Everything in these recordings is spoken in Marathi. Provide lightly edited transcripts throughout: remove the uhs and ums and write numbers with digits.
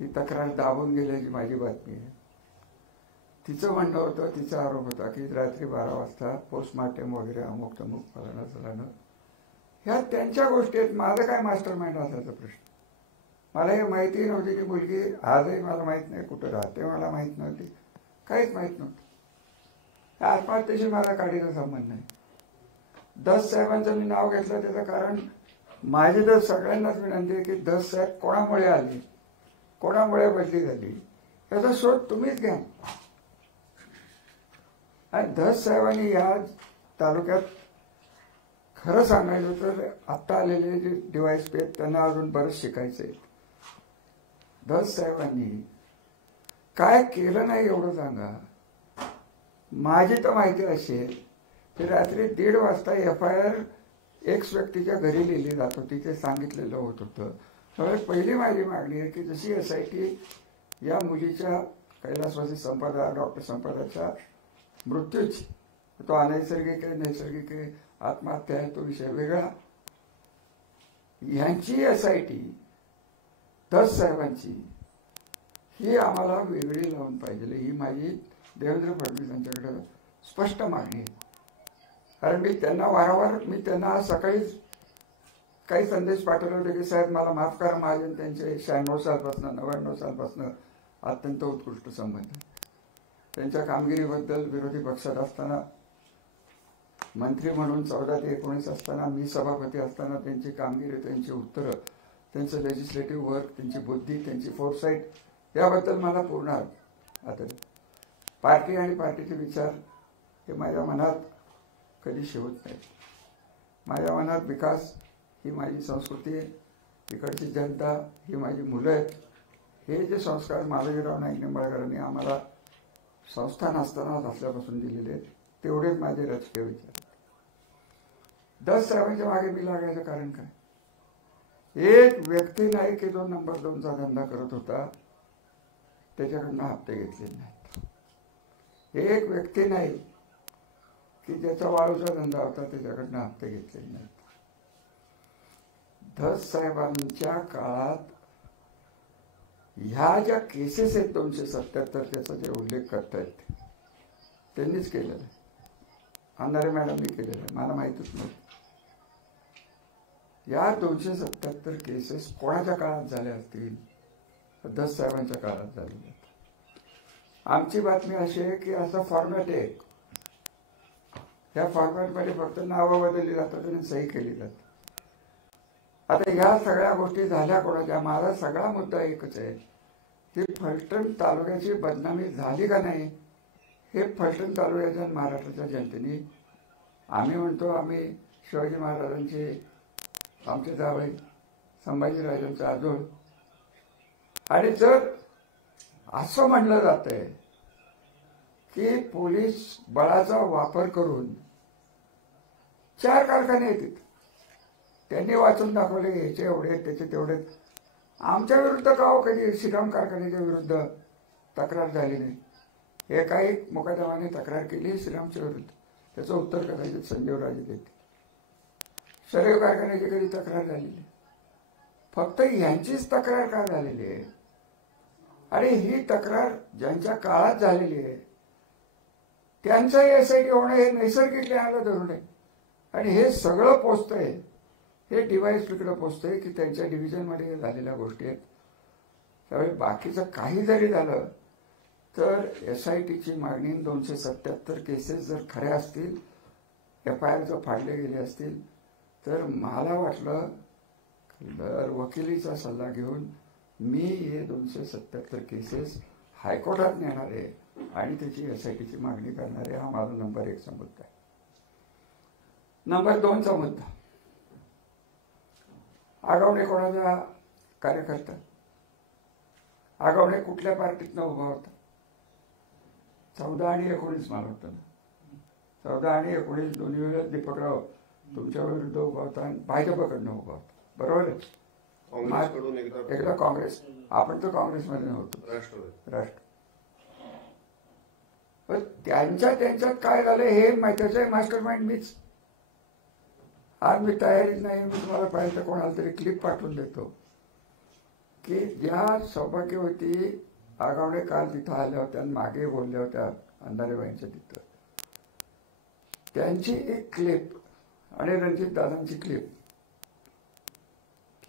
ती तक्रार दाबून गेल्याची माझी बातमी आहे. तिचं म्हणणं होतं, तिचा आरोप होता की रात्री 12 वाजता पोस्टमार्टम वगैरे अमुक तमुक फलाणं चलाणं ह्या त्यांच्या गोष्टी आहेत. माझं काय मास्टर माइंड असायचा प्रश्न. मला हे माहिती नव्हती की मुलगी आजही मला माहीत नाही कुठं राहते, मला माहीत नव्हती, काहीच माहीत नव्हतं. आत्महत्येशी मला काडीचा संबंध नाही. दस साहेबांचं मी नाव घेतलं त्याचं कारण माझी तर सगळ्यांनाच विनंती आहे की दस साहेब कोणामुळे आले, कोणामुळे बदली झाली याचा शोध तुम्हीच घ्या. आणि धस साहेबांनी या तालुक्यात खरं सांगायचं तर आत्ता आलेले जे डिवाइस आहेत त्यांना अजून बरंच शिकायचंय. धस साहेबांनी काय केलं नाही एवढं सांगा. माझी तर माहिती अशी आहे की रात्री 1:30 वाजता FIR एक्स व्यक्तीच्या घरी लिहिली जात होती, ते सांगितलेलं होत होतं. त्यामुळे पहिली माझी मागणी आहे की जशी SIT या मुलीच्या कैलासवासी संपदा डॉक्टर संपदाच्या मृत्यूची, तो अनैसर्गिक आहे नैसर्गिक आहे आत्महत्या आहे तो विषय वेगळा, यांची SIT धस साहेबांची ही आम्हाला वेगळी लावून पाहिजे, ही माझी देवेंद्र फडणवीस यांच्याकडे स्पष्ट मागणी आहे. कारण मी त्यांना वारंवार त्यांना सकाळीच काही संदेश पाठवले होते की साहेब मला माफ करा, माझे त्यांचे 96 सालपासून 99 सालपासून अत्यंत उत्कृष्ट संबंध. त्यांच्या कामगिरीबद्दल विरोधी पक्षात असताना मंत्री म्हणून 14 ते 19 असताना मी सभापती असताना त्यांची कामगिरी, त्यांची उत्तरं, त्यांचं लेजिस्लेटिव्ह वर्क, त्यांची बुद्धी, त्यांची फोरसाईट याबद्दल मला पूर्ण आदर. पार्टी आणि पार्टीचे विचार हे माझ्या मनात कधी शिवत नाहीत. माझ्या मनात विकास ही माझी संस्कृती आहे, इकडची जनता ही माझी मुलं आहेत. हे जे संस्कार माधवजीराव नाईक निंबाळकरांनी आम्हाला संस्थान असताना असल्यापासून दिलेले आहेत तेवढेच माझे राजकीय विचार. धस साहेबांच्या मागे मी लागायचं कारण काय? एक व्यक्ती नाही की जो नंबर 2चा धंदा करत होता त्याच्याकडनं हप्ते घेतले नाहीत. एक व्यक्ती नाही की ज्याचा वाळूचा धंदा होता त्याच्याकडनं हप्ते घेतले नाहीत. धस साहेबांच्या काळात ह्या ज्या केसेस आहेत 277 त्याचा जे उल्लेख करतायत त्यांनीच केलेलं आहे. अंधारे मॅडमनी केलेलं आहे, मला माहितच नव्हतं. या 277 केसेस कोणाच्या काळात झाल्या असतील? धस साहेबांच्या काळात झालेल्या. आमची बातमी अशी आहे की असा फॉर्मॅट आहे, या फॉर्मॅटमध्ये फक्त नावं बदलली जातात आणि सही केली जाते. आता ह्या सगळ्या गोष्टी झाल्या कोणाच्या? माझा सगळा मुद्दा एकच आहे की फलटण तालुक्याची बदनामी झाली का नाही हे फलटण तालुक्याच्या महाराष्ट्राच्या जनतेने, आम्ही म्हणतो आम्ही शिवाजी महाराजांचे आमचे जावई संभाजीराजांचा आजोळ, आणि जर असं म्हणलं जातंय की पोलीस बळाचा वापर करून 4 कारखाने येतात, त्यांनी वाचून दाखवले याचे एवढे त्याचे तेवढे, आमच्या विरुद्ध का हो कधी श्रीराम कारखान्याच्या विरुद्ध तक्रार झाली नाही? एकाही मुकादमाने तक्रार केली श्रीरामच्या विरुद्ध, त्याचं उत्तर कदाचित संजीवराजे देते. शरीफ कारखान्याची कधी तक्रार झालेली नाही. फक्त यांचीच तक्रार का झालेली आहे? आणि ही तक्रार ज्यांच्या काळात झालेली आहे त्यांचं SIT होणं हे नैसर्गिक न्यायाला धरून आहे. आणि हे सगळं पोचतंय, हे डिवाइस तिकडे पोचतंय की त्यांच्या डिव्हिजनमध्ये झालेल्या गोष्टी आहेत. त्यामुळे बाकीचं काही जरी झालं तर SITची मागणी 277 केसेस जर खऱ्या असतील, FIR जर फाडले गेले असतील तर मला वाटलं वकिलीचा सल्ला घेऊन मी हे 277 केसेस हायकोर्टात नेणार आहे आणि त्याची SITची मागणी करणार आहे. हा माझा नंबर 1चा मुद्दा आहे. नंबर 2चा मुद्दा, आगावणे कोणाचा कार्यकर्ता, आगावणे कुठल्या पार्टीतनं उभा होता? 14 आणि 19 मला वाटतं ना, 14 आणि 19 दोन्ही वेळेस दीपकराव तुमच्या विरुद्ध उभा होता आणि भाजपकडनं उभा होता, बरोबर आहे? एकदा काँग्रेस, आपण तर काँग्रेसमध्ये नव्हतो, राष्ट्र. त्यांच्यात काय झालं हे त्याचं मास्टर माइंड मीच. आज मी तयारीत नाही, मी तुम्हाला पाहिजे तर कोणाला तरी क्लिप पाठवून देतो. की ज्या सौभाग्यवती आगावणे काल तिथं आल्या होत्या आणि मागे बोलल्या होत्या अंधारेबाईंच्या तिथं, त्यांची एक क्लिप आणि रणजित दादांची क्लिप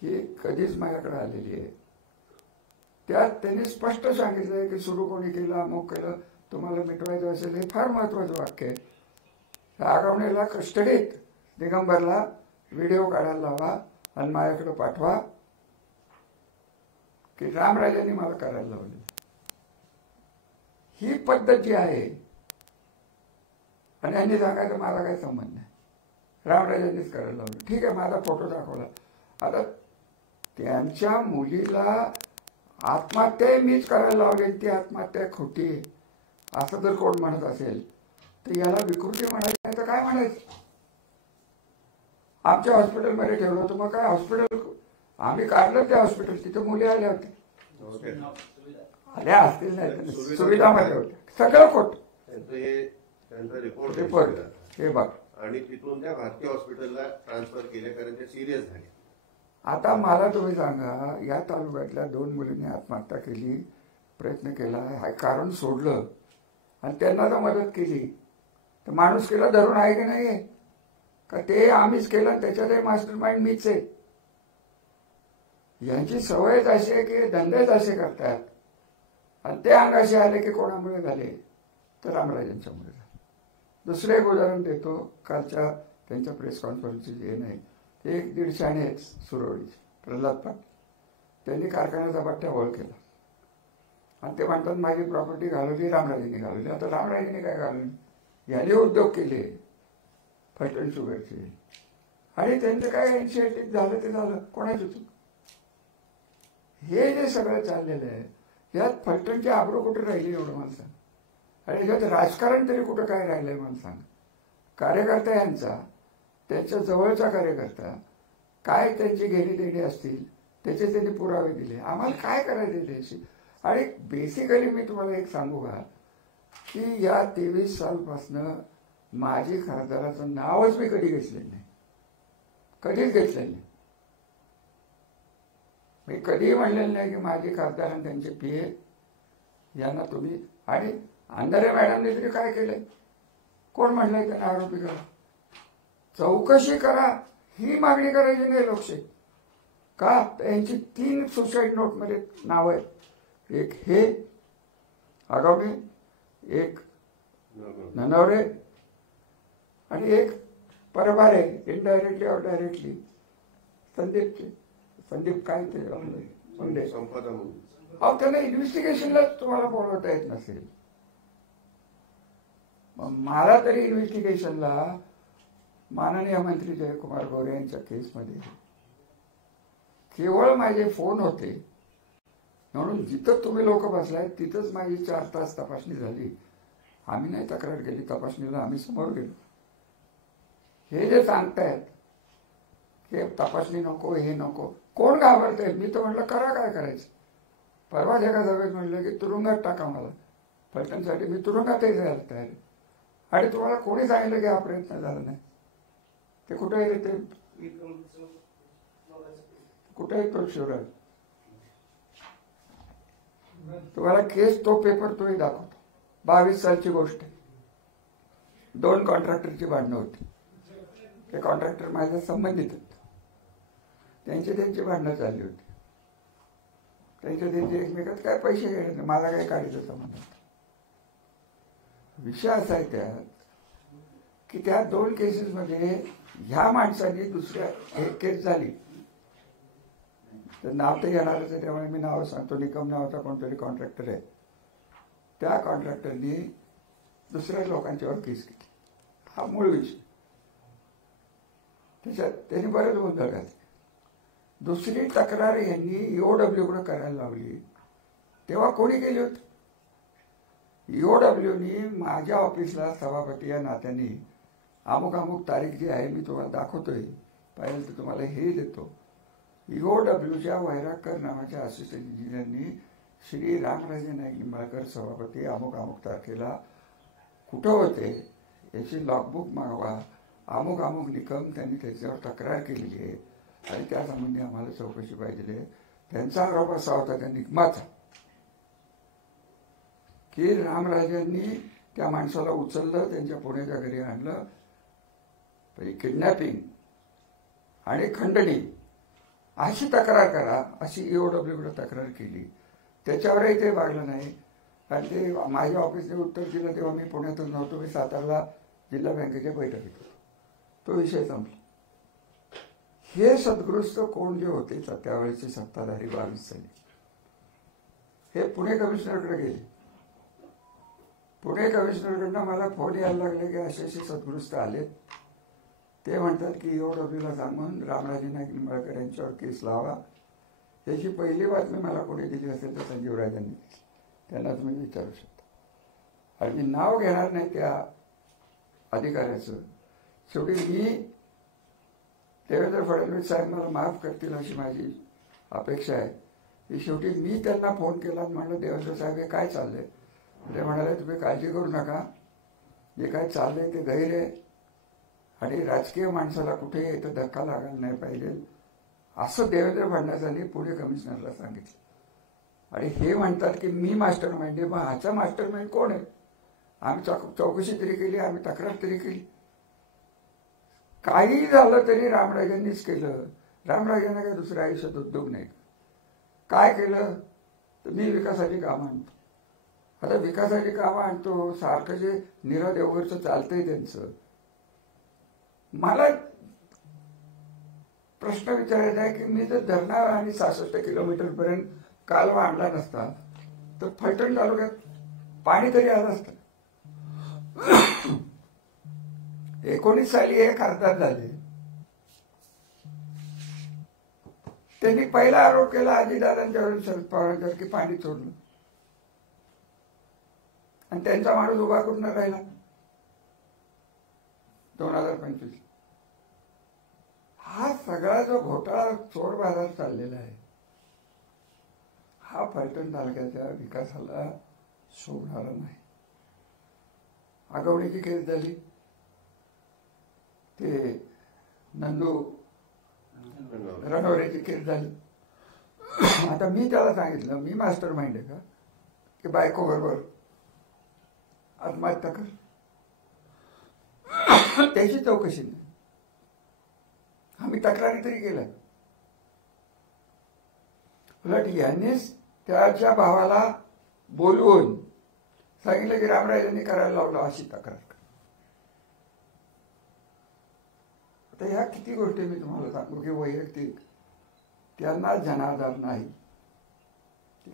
ही कधीच माझ्याकडे आलेली आहे. त्यात त्यांनी स्पष्ट सांगितलंय की सुरू कोणी केलं, अमुक केलं, तुम्हाला मिटवायचं असेल, हे फार महत्वाचं वाक्य आहे. आगावणेला कस्टडीत दिगंबरला व्हिडिओ काढायला लावा आणि माझ्याकडे पाठवा की रामराजांनी मला करायला लावली. ही पद्धत जी आहे, आणि यांनी सांगायचं मला काही संबंध नाही, रामराजांनीच करायला लावलं. ठीक आहे, माझा फोटो दाखवला. आता त्यांच्या मुलीला आत्महत्या मीच करायला लावली, ती आत्महत्या खोटी असं जर कोण म्हणत असेल तर याला विकृती म्हणायची नाही तर काय म्हणायचं. आमच्या हॉस्पिटलमध्ये ठेवलं होतं, मग काय हॉस्पिटल आम्ही काढलं त्या हॉस्पिटल, तिथे मुली आल्या होत्या, आल्या असतील नाही, सुविधामध्ये होत्या, सगळं खोट रिपोर्ट हे बघ. आणि तिथून त्या भारतीय हॉस्पिटलला ट्रान्सफर केले कारण ते सिरियस झाले. आता मला तुम्ही सांगा, या तालुक्यातल्या 2 मुलींनी आत्महत्या केली, प्रयत्न केला, हे कारण सोडलं आणि त्यांना जर मदत केली तर माणुसकीला धरून आहे की नाही का? ते आम्हीच केलं, त्याच्यातही मास्टर माइंड मीच आहे. यांची सवयच अशी आहे की धंदेच असे करतात आणि ते अंगाशी आले की कोणामुळे झाले तर रामराजांच्यामुळे झाले. दुसरं एक उदाहरण देतो, कालच्या त्यांच्या प्रेस कॉन्फरन्सची जे नाही, ते 1-1.5 आहेत सुरवडीचे प्रल्हाद पाटील, त्यांनी कारखान्याचा पट्ट्या ओळ केला आणि ते म्हणतात माझी प्रॉपर्टी घालवली, रामराजेंनी घालवली. आता रामराजेंनी काय घालवली? याने उद्योग केले फलटण शुगरचे, आणि त्यांचं काय इनिशिएटिव्ह झालं ते झालं, कोणाचं चूक? हे जे सगळं चाललेलं आहे, यात फलटणची आबरू कुठे राहिली एवढं मला सांग, आणि याच्यात राजकारण तरी कुठं काय राहिलंय मला सांग. कार्यकर्ता यांचा, त्यांच्या जवळचा कार्यकर्ता, काय त्यांची घेणी देणी असतील त्याचे त्यांनी पुरावे दिले. आम्हाला काय करायचे त्याशी? आणि बेसिकली मी तुम्हाला एक सांगू का, की या 23 सालपासनं माझी खासदाराचं नावच मी कधी घेतलेलं नाही, कधीच घेतलेलं नाही. मी कधीही म्हणलेलं नाही की माझी खासदार आणि त्यांचे पीए यांना तुम्ही, आणि अंधारे मॅडमने तरी काय केलंय? कोण म्हणलंय त्यांना आरोपी करा, चौकशी करा, ही मागणी करायची नाही लोकशाही का? यांची 3 सुसाईड नोटमध्ये नाव आहेत, एक हे आगावणे, एक ननवरे आणि एक परबारे, इनडायरेक्टली और डायरेक्टली संदीप काय ते संपदा. अहो, त्यांना इन्व्हेस्टिगेशनलाच तुम्हाला बोलवता येत नसेल, मला तरी इन्व्हेस्टिगेशनला माननीय मंत्री जयकुमार गोरे यांच्या केसमध्ये केवळ माझे फोन होते, म्हणून जिथं तुम्ही लोक बसलाय तिथंच माझी 4 तास तपासणी झाली. आम्ही नाही तक्रार केली तपासणीला, आम्ही समोर गेलो. हे जे सांगतायत की तपासणी नको, हे नको, कोण घाबरतंय? मी तर म्हटलं करा, काय करायचं. परवाच एका सभेत म्हटलं की तुरुंगात टाका मला, फलटणसाठी मी तुरुंगातही जायला तयार आहे. आणि तुम्हाला कोणी सांगितलं की हा प्रयत्न झाला नाही? ते कुठे येते, कुठे येतो शिवराज? तुम्हाला केस तो पेपर तोही दाखवतो. 22 सालची गोष्ट आहे. 2 कॉन्ट्रॅक्टरची भांडणं होती. ते कॉन्ट्रॅक्टर माझ्या संबंधित होते, त्यांची भांडणं चालली होती. त्यांचे एकमेकात काय पैसे घ्यायचे, मला काय काढायचं संबंध. विषय असा आहे त्यात की त्या 2 केसेसमध्ये ह्या माणसाने दुसऱ्या एक केस झाली, तर नाव तर येणारच आहे, त्यामुळे मी नाव सांगतो. निकम नावाचा कोणतरी कॉन्ट्रॅक्टर आहे, त्या कॉन्ट्रॅक्टरनी दुसऱ्या लोकांच्यावर केस केली. हा मूळ विषय. त्याच्यात त्यांनी बरेच गोंधळ घातले. दुसरी तक्रार यांनी ईओडब्ल्यूकडे करायला लावली, तेव्हा कोणी केली होती? ईओडब्ल्यूनी माझ्या ऑफिसला सभापती या नात्याने अमुक तारीख जी आहे मी तुम्हाला दाखवतोय, पाहिजे तर तुम्हाला हे देतो. ईओडब्ल्यूच्या वैरागकर नावाच्या असिस्टंट इंजिनियरनी श्री रामराजे नाईक निंबाळकर सभापती अमुक तारखेला कुठं होते याची लॉगबुक मागवा, अमुक निकम त्यांनी त्याच्यावर तक्रार केलेली आहे आणि त्यासंबंधी आम्हाला चौकशी पाहिजे. त्यांचा आरोप असा होता त्या निकमाचा की रामराजांनी त्या माणसाला उचललं, त्यांच्या पुण्याच्या घरी आणलं, किडनॅपिंग आणि खंडणी अशी तक्रार करा अशी EOWकडे तक्रार केली. त्याच्यावरही ते वागलं नाही. आणि ते माझ्या ऑफिसने उत्तर दिलं तेव्हा मी पुण्यातच नव्हतो, मी सातारला जिल्हा बँकेच्या बैठकीत होतो. तो विषय संपला. हे सद्गृस्त कोण जे होते त्यावेळेचे सत्ताधारी 22 साली, हे पुणे कमिशनरकडे गेले. पुणे कमिशनरकडनं मला फोन यायला लागले की असे सद्गृस्त आलेत. ते म्हणतात की EOWला सांगून रामराजे नाईक निंबाळकर यांच्यावर केस लावा. याची पहिली बातमी मला कोणी दिली असेल तर संजीव राजांनी दिली. त्यांना तुम्ही विचारू शकता. आणि मी नाव घेणार नाही त्या अधिकाऱ्याचं. शेवटी मी देवेंद्र फडणवीस साहेब मला माफ करतील अशी माझी अपेक्षा आहे की शेवटी मी त्यांना फोन केला आणि म्हणलं देवेंद्र साहेब हे काय चाललंय. ते म्हणाले तुम्ही काळजी करू नका, जे काय चाललंय ते गैर आहे आणि राजकीय माणसाला कुठेही इथं धक्का लागायला नाही पाहिजे असं देवेंद्र फडणवीसांनी पुणे कमिशनरला सांगितलं. आणि हे म्हणतात की मी मास्टर माइंड आहे. मग ह्याचा मास्टर माइंड कोण आहे. आम्ही चौकशी तरी केली, आम्ही तक्रार तरी केली, काही झालं तरी रामराजांनीच केलं. रामराजांना काही दुसऱ्या आयुष्यात उद्योग नाही. काय केलं तर मी विकासाची कामं आणतो. आता विकासाची कामं आणतो, सारखं जे नीरव देवगरचं चालतंय त्यांचं. मला प्रश्न विचारायचा आहे की मी जर धरणा आणि 66 किलोमीटरपर्यंत कालवा आणला नसता तर फलटण तालुक्यात पाणी तरी आलं असतं. 19 साली हे खासदार झाले. त्यांनी पहिला आरोप केला अजितदादांच्यावर, शरद पवारांच्यावर की पाणी चोरलं. आणि त्यांचा माणूस उभा करून राहिला 2025. हा सगळा जो घोटाळा चोर बाजार चाललेला आहे हा फलटण तालुक्याच्या विकासाला शोभणारा नाही. आगवणीची केस झाली, ते नंदू रणवरेची केस झाली. आता मी त्याला सांगितलं मी मास्टर माइंड आहे का की बायको बरोबर आत्महत्या कर. त्याची चौकशी नाही. आम्ही तक्रारी तरी केल्या. उलट यांनीच त्याच्या भावाला बोलवून सांगितलं की रामराजांनी करायला लावलं अशी तक्रार. आता ह्या किती गोष्टी मी तुम्हाला सांगू की वैयक्तिक त्यांना जनाधार नाही.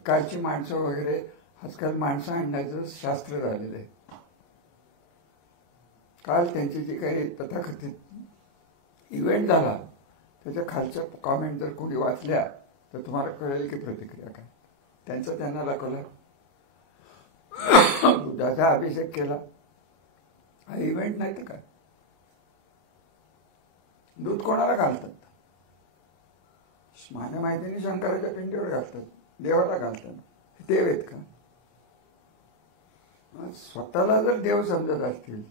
कालची माणसं वगैरे आजकाल माणसं आणण्याचं शास्त्र झालेलं आहे. काल त्यांची जी काही तथाकथित इव्हेंट झाला त्याच्या खालच्या कॉमेंट जर कोणी वाचल्या तर तुम्हाला कळेल की प्रतिक्रिया काय. त्यांचं त्यांना दाखवलं, दुधाचा अभिषेक केला, हा इव्हेंट नाही तर काय. दूध कोणाला घालतात. माझ्या माहितीने शंकराच्या पिंडीवर घालतात, देवाला घालतात. देव आहेत का. स्वतःला जर देव समजत असतील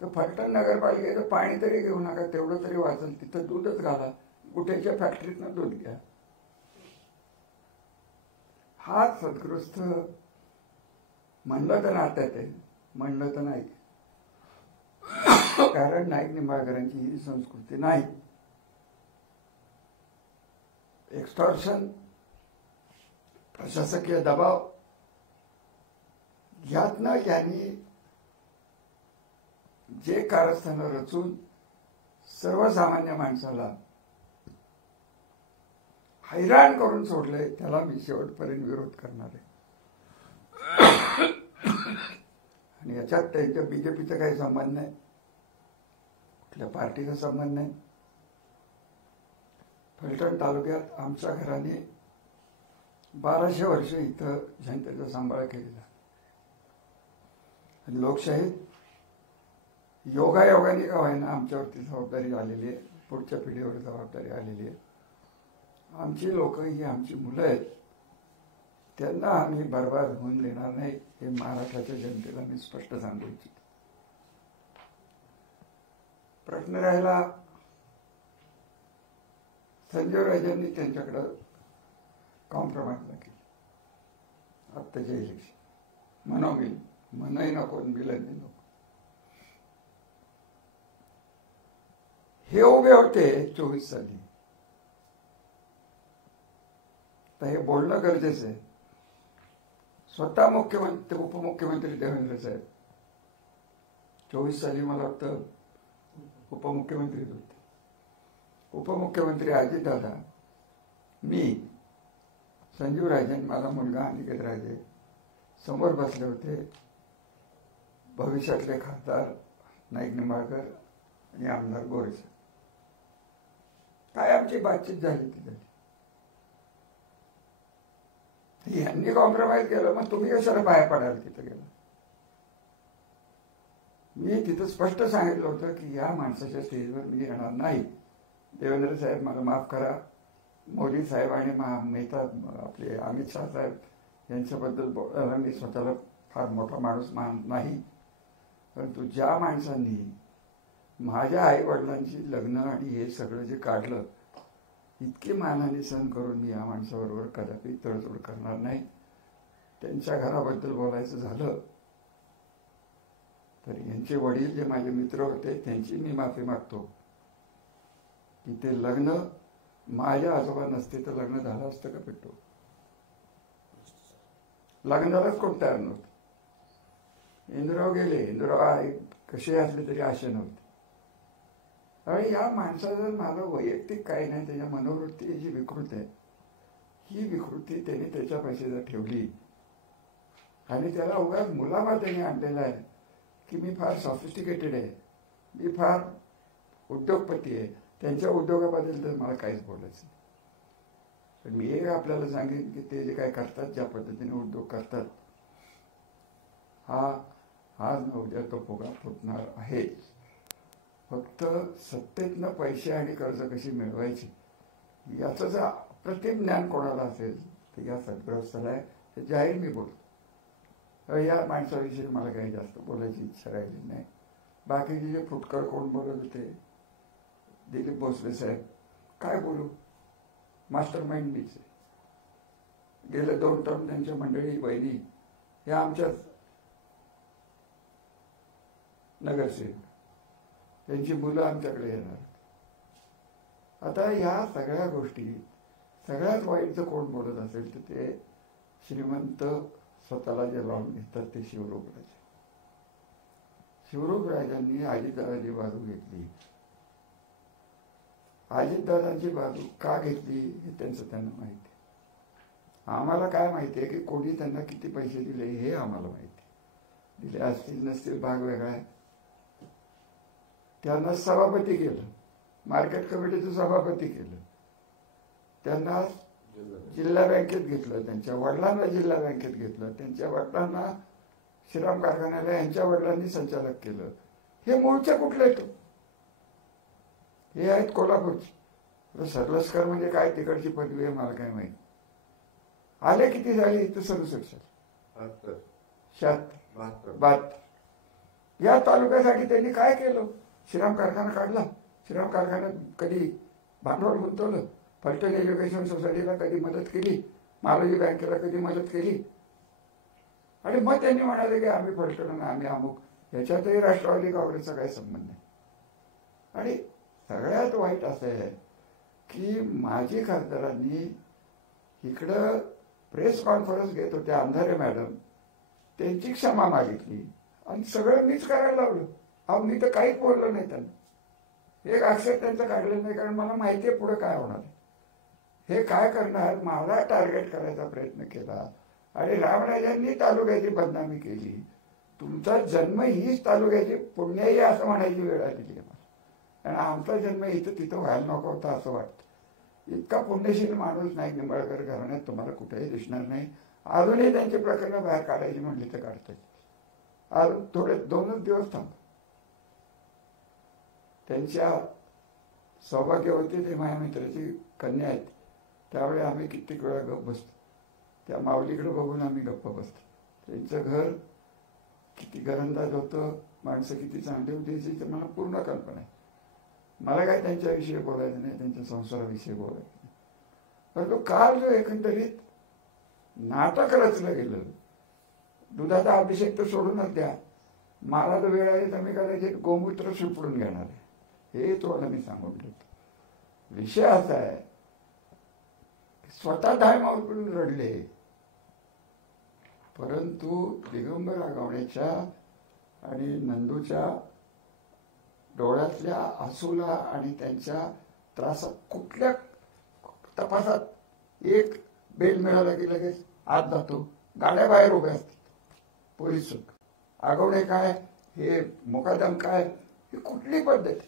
तर फलटण नगरपालिकेचं पाणी तरी घेऊ नका, तेवढं तरी वाचेल. तिथं दूधच घाला, कुठेच्या फॅक्टरीतनं दूध घ्या. हा सद्गृस्त म्हणलं तर नात्यात आहे, म्हणलं तर नाही. कारण नाईक निंबाळकरांची ही संस्कृती नाही. एक्स्टॉर्शन, प्रशासकीय दबाव यातनं यांनी जे कारस्थानं रचून सर्वसामान्य माणसाला हैराण करून सोडले त्याला मी शेवटपर्यंत विरोध करणार आहे. आणि याच्यात त्यांच्या बीजेपीचा काही संबंध नाही, कुठल्या पार्टीचा संबंध नाही. फलटण तालुक्यात आमच्या घराने 1200 वर्ष इथं जनतेचा सांभाळ केलेला. आणि लोकशाहीत योगायोगाने का व्हायना आमच्यावरती जबाबदारी आलेली आहे, पुढच्या पिढीवर जबाबदारी आलेली आहे. आमची लोक ही आमची मुलं आहेत, त्यांना आम्ही बरबाद होऊन देणार नाही हे महाराष्ट्राच्या जनतेला मी स्पष्ट सांगू इच्छितो. प्रश्न राहिला संजय राजांनी त्यांच्याकडं कॉम्प्रोमाइजला केली आत्ताच्या इलेक्शन. मनोमिल मनही नको मिलनही नको. हे उभे होते 24 साली. तर हे बोलणं गरजेचं आहे. स्वतः मुख्यमंत्री उपमुख्यमंत्री देवेंद्र साहेब 24 साली मला वाटतं उपमुख्यमंत्री होते. उपमुख्यमंत्री अजितदादा, मी, संजीव राजन, माझा मुलगा अनिकेत राजे समोर बसले होते. भविष्यातले खासदार नाईक निंबाळकर आणि आमदार गोरेसाहेब. काय आमची बातचीत झाली ती झाली. यांनी कॉम्प्रोमाइज केलं, मग तुम्ही कशाला बाहेर पडाल तिथं गेला. मी तिथं स्पष्ट सांगितलं होतं की या माणसाच्या स्टेजवर मी येणार नाही. देवेंद्र साहेब मला माफ करा, मोदी साहेब आणि मेहता आपले अमित शाह साहेब यांच्याबद्दल बोलायला मी स्वतःला फार मोठा माणूस मानत नाही, परंतु ज्या माणसांनी माझ्या आई वडिलांची लग्न आणि हे सगळं जे काढलं, इतकी मानहानी सहन करून मी या माणसाबरोबर कदापि तडजोड करणार नाही. त्यांच्या घराबद्दल बोलायचं झालं तर यांचे वडील जे माझे मित्र होते त्यांची मी माफी मागतो की ते लग्न माझ्या आजोबा नसते तर लग्न झालं असतं का पिट्टू? लग्नालाच कोण तयार नव्हतं. इंदुराव गेले, इंदुराव आई कसे असले तरी आशे नव्हते. आणि या माणसाचं माझं वैयक्तिक काही नाही, त्याच्या मनोवृत्ती जी विकृत आहे ही विकृती त्याने त्याच्या पैशाला ठेवली आणि त्याला उगाच मुलामा त्याने आणलेला आहे की मी फार सॉफिस्टिकेटेड आहे, मी फार उद्योगपती आहे. त्यांच्या उद्योगाबद्दल तर मला काहीच बोलायचं नाही. पण मी एक आपल्याला सांगेन की ते जे काय करतात, ज्या पद्धतीने उद्योग करतात, आज न उद्या तो फुगा फुटणार आहे. फक्त सत्तेतनं पैसे आणि कर्ज कशी मिळवायची याचं जर अप्रतिम ज्ञान कोणाला असेल तर या सद्ग्रस्थाला आहे. हे जाहीर मी बोलतो. या माणसाविषयी मला काही जास्त बोलायची इच्छा राहिली नाही. बाकीचे जे फुटकर कोण बोलत होते, दिलीप भोसले साहेब, काय बोलू, मास्टर माइंड मीच आहे. गेले 2 टर्म त्यांच्या मंडळी बहिणी या आमच्याच नगरसेवक, त्यांची मुलं आमच्याकडे येणार. आता या सगळ्या गोष्टी, सगळ्यात वाईट जर कोण बोलत असेल तर ते श्रीमंत स्वतःला जे लावून घेतात ते शिवरूपराजे. शिवरूपराजांनी अजितदादाची बाजू घेतली. अजितदादांची बाजू का घेतली हे त्यांचं त्यांना माहिती आहे. आम्हाला काय माहिती आहे की कोणी त्यांना किती पैसे दिले हे आम्हाला माहिती आहे. दिले असतील नसतील भाग वेगळा आहे. त्यांना सभापती केलं, मार्केट कमिटीचं सभापती केलं, त्यांना जिल्हा बँकेत घेतलं, त्यांच्या वडिलांना जिल्हा बँकेत घेतलं, त्यांच्या वडिलांना श्रीराम कारखान्याला यांच्या वडिलांनी संचालक केलं. हे मूळचे कुठले आहेत? हे आहेत कोल्हापूरचे. सर्वस्कर म्हणजे काय तिकडची पदवी आहे मला काय माहिती. आले किती झाले इथं? 67 72. या तालुक्यासाठी त्यांनी काय केलं? श्रीराम कारखाना काढला. श्रीराम कारखान्यात कधी भांडवल गुंतवलं? फलटण एज्युकेशन सोसायटीला कधी मदत केली? मालोजी बँकेला कधी मदत केली? आणि मग त्यांनी म्हणाले की आम्ही फलटण, आम्ही अमुक. याच्यातही राष्ट्रवादी काँग्रेसचा काही संबंध नाही. आणि सगळ्यात वाईट असं आहे की माजी खासदारांनी इकडं प्रेस कॉन्फरन्स घेत होत्या अंधारे मॅडम, त्यांची क्षमा मागितली आणि सगळं मीच करायला लावलं. अहो मी तर काहीच बोललो नाही त्यांना. एक अक्षर त्यांचं काढलं नाही, कारण मला माहिती आहे पुढे काय होणार. हे काय करणार, मला टार्गेट करायचा प्रयत्न केला आणि रामराजांनी तालुक्याची बदनामी केली. तुमचा जन्म हीच तालुक्याची पुण्याई असं म्हणायची वेळ आलेली आहे. आणि आमचा जन्म इथं तिथं व्हायला नको होता असं वाटतं. इतका पुण्यशील माणूस नाईक निंबाळकर घराण्यात तुम्हाला कुठेही दिसणार नाही. अजूनही त्यांची प्रकरणं बाहेर काढायची म्हणली तर काढतात. अजून थोडे 2च दिवस थांब. त्यांच्या सौभाग्यवती ते माझ्या मित्राची कन्या आहेत. त्यावेळी आम्ही कित्येक वेळा गप्प बसतो. त्या माऊलीकडे बघून आम्ही गप्प बसतो. त्यांचं घर किती घरंदाज होतं, माणसं किती चांगली होती याची मला पूर्ण कल्पना आहे. मला काय त्यांच्याविषयी बोलायचं नाही, त्यांच्या संसाराविषयी बोलायचं नाही. परंतु काल जो एकंदरीत नाटक रचलं गेलं. दुधाचा अभिषेक तर सोडूनच द्या, मला जर वेळ आहे तर मी कदाचित गोमूत्र शिंपडून घेणार आहे, हे तुम्हाला मी सांगून देतो. विषय असा आहे, स्वतः टाइम आउट करून रडले, परंतु दिगंबर आगवणेच्या आणि नंदूच्या डोळ्यातल्या आसूला आणि त्यांच्या त्रासात कुठल्या तपासात एक बेल मिळाला की लगेच आत जातो, गाड्या बाहेर उभ्या असतात, पोलीस आगवणे काय, हे मुकादम काय, ही कुठली पद्धत?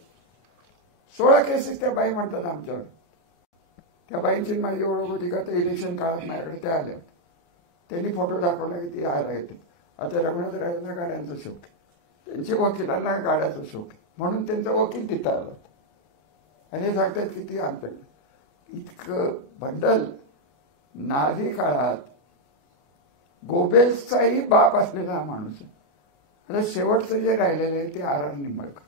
16 केसेस त्या बाई म्हणतात आमच्यावर. त्या बाईंची माझी ओळख होती का, तर इलेक्शन काळात माझ्याकडे त्या आल्या, त्यांनी फोटो दाखवला की ती आयला येते. आता रघुनाथ राजांना गाड्यांचा शौक आहे, त्यांच्या वकिलांना गाड्याचा शौक आहे, म्हणून त्यांचा वकील तिथं आला आणि हे सांगतात की ती आमच्याकडे इतकं बंडल. नाझी काळात गोबेल्सचाही बाप असलेला हा माणूस आहे. आणि शेवटचं जे राहिलेलं आहे ते आर निंबाळकर.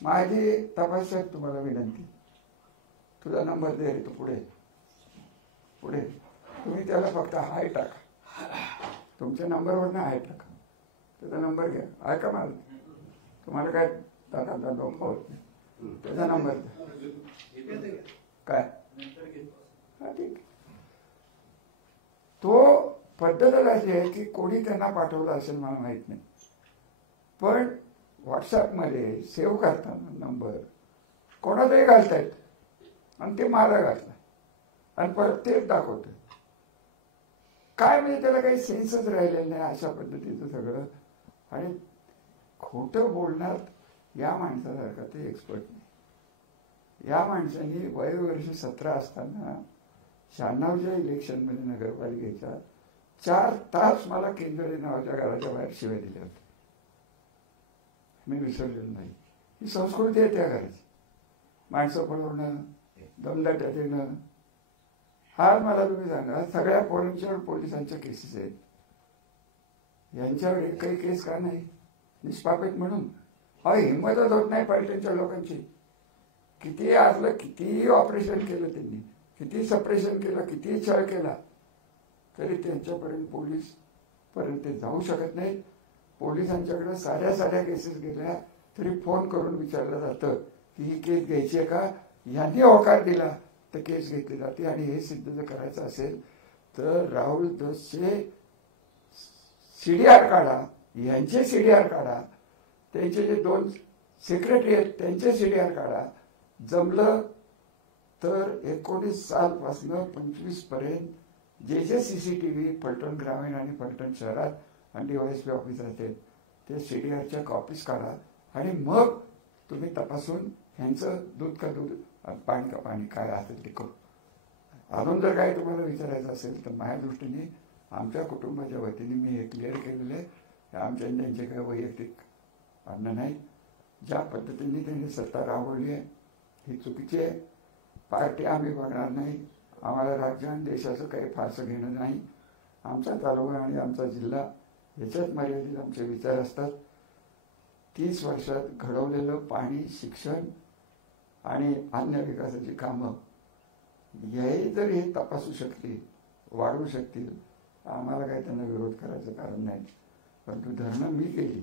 माझी तपासाहेब तुम्हाला विनंती, तुझा नंबर दे रे, तू पुढे पुढे, तुम्ही त्याला फक्त हाय टाका, तुमच्या नंबरवरनं हाय टाका, त्याचा नंबर घ्या. ऐका मला, तुम्हाला काय दादा डोकं होत नाही, त्याचा नंबर द्या. काय हा ठीक. तो पद्धतच अशी आहे की कोणी त्यांना पाठवलं असेल मला माहित नाही, पण व्हॉट्सअपमध्ये सेव्ह करताना नंबर कोणालाही घालतायत आणि ते मला घातला आणि परत तेच दाखवतं. काय म्हणजे त्याला काही सेन्सच राहिलेलं नाही अशा पद्धतीचं सगळं. आणि खोटं बोलणार या माणसासारखा ते एक्सपर्ट नाही. या माणसाने वयोवर्ष 17 असताना 96च्या इलेक्शनमध्ये नगरपालिकेच्या 4 तास मला केंद्रे नावाच्या घराच्या बाहेर शिव्या दिल्या होत्या. मी विसरलेलो नाही. ही संस्कृती आहे त्या घराची. माणसं पळवणं, दमदाट्यात येणं. हा मला तुम्ही सांगा, सगळ्या पोलिसांच्या केसेस आहेत, यांच्यावर एकही केस का नाही? निष्पापित म्हणून हा हिंमतच होत नाही पार्टीच्या लोकांची. कितीही असलं, कितीही ऑपरेशन केलं त्यांनी, किती सप्रेशन केलं, कितीही छळ केला, तरी त्यांच्यापर्यंत पोलीस पर्यंत ते जाऊ शकत नाहीत. पोलिसांच्याकडे साध्या केसेस गेल्या तरी फोन करून विचारलं जातं की ही केस घ्यायची आहे का, यांनी होकार दिला तर केस घेतली जाते. आणि हे सिद्ध जर करायचं असेल तर राहुल दसचे CDR काढा, यांचे CDR काढा, त्यांचे जे 2 सेक्रेटरी आहेत त्यांचे CDR काढा. जमलं तर 19 सालपासून 25 पर्यंत जे CCTV फलटण ग्रामीण आणि फलटण शहरात आणि DYSP ऑफिस असते ते CDRच्या कॉपीज काढा आणि मग तुम्ही तपासून ह्यांचं दूध का दूध, पाणी का पाणी काय असेल ते करू. अजून जर काही तुम्हाला विचारायचं असेल तर माझ्या दृष्टीने आमच्या कुटुंबाच्या वतीने मी हे क्लिअर केलेलं आहे. आमच्या त्यांचे काही वैयक्तिक भांडणं नाही. ज्या पद्धतीने त्यांनी सत्ता राबवली आहे ही चुकीची आहे. पार्टी आम्ही बघणार नाही. आम्हाला राज्य आणि देशाचं काही फारसं घेणं नाही. आमचा तालुका आणि आमचा जिल्हा याच्यात मर्यादित आमचे विचार असतात. 30 वर्षात घडवलेलं पाणी, शिक्षण आणि अन्य विकासाची कामं याही जर हे तपासू शकतील, वाढवू शकतील, आम्हाला काही त्यांना विरोध करायचं कारण नाही. परंतु धरणं मी केली